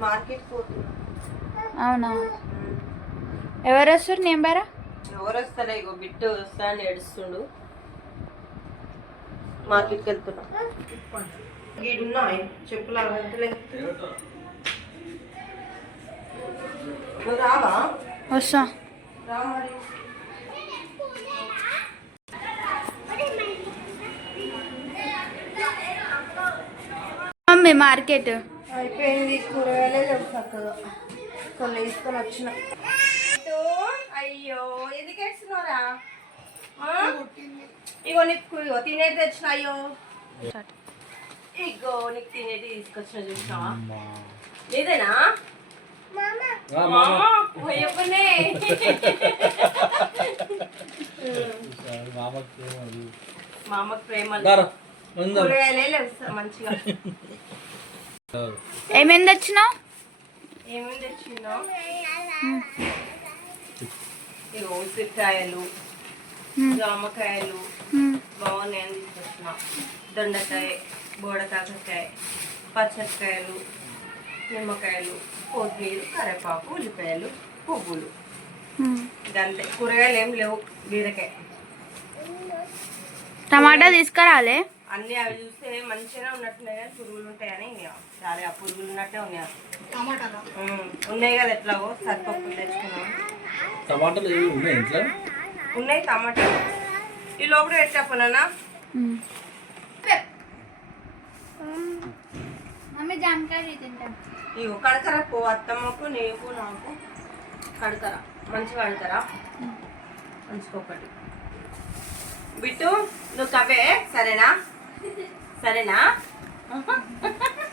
Market పోతున్నా అవునా? ఎవరు వస్తారు? నేను బేరా? ఎవరు వస్తారా ఇగో బిట్టు వస్తా అని ఏడుస్తుండు. మార్కెట్కి వెళ్తున్నా. గీడున్నాయి చెప్పులు నువ్వు రావా? వస్తా. రా మరి. Mummy market. అయిపోయింది కూరగాయలే లేవు చక్కగా కొన్ని తీసుకొని వచ్చిన. అయ్యో ఎందుకు వేస్తున్నారా ఇగో నీకు ఇగో తినేది తెచ్చిన అయ్యో. ఇగో నీకు తినేది తీసుకొచ్చిన చూసినావా? లేదేనా పోయప్పనే మా అమ్మకి ప్రేమ కూరగాయలే లేవు మంచిగా. ఏమేమి తెచ్చినావు? ఏమేమి తెచ్చిందో ఇగో ఉసిరికాయలు జామకాయలు బాగున్నాయని తీసుకొచ్చిన. దొండకాయ బోడకాకరకాయ పచ్చడికాయలు నిమ్మకాయలు కొత్తిమీర కరివేపాకు ఉల్లిపాయలు పువ్వులు. కూరగాయలు ఏం లేవు బీరకాయ. టమాటా తీసుకురాలే. అన్ని అవి చూస్తే మంచిగా ఉన్నట్టున్నాయి కానీ పురుగులు ఉంటాయని ఇక చాలా ఆ పురుగులు ఉన్నట్టే ఉన్నాయి ఉమ్, ఉన్నాయి కదా ఎట్లాగో సరిపప్పు తెచ్చుకున్నాం. టమాటాలు ఏవి ఉన్నాయి ఇంట్లో? ఉన్నాయి టమాటాలు. ఈ లోపల పెట్టాపనా మమ్మీ జామకాయ తింటా. కడకరా పో అత్తమ్మకు నీకు నాకు. కడకరా మంచిగా కడకరా మంచిగా బిట్టు నువ్వు కవే సరేనా? సరేనా?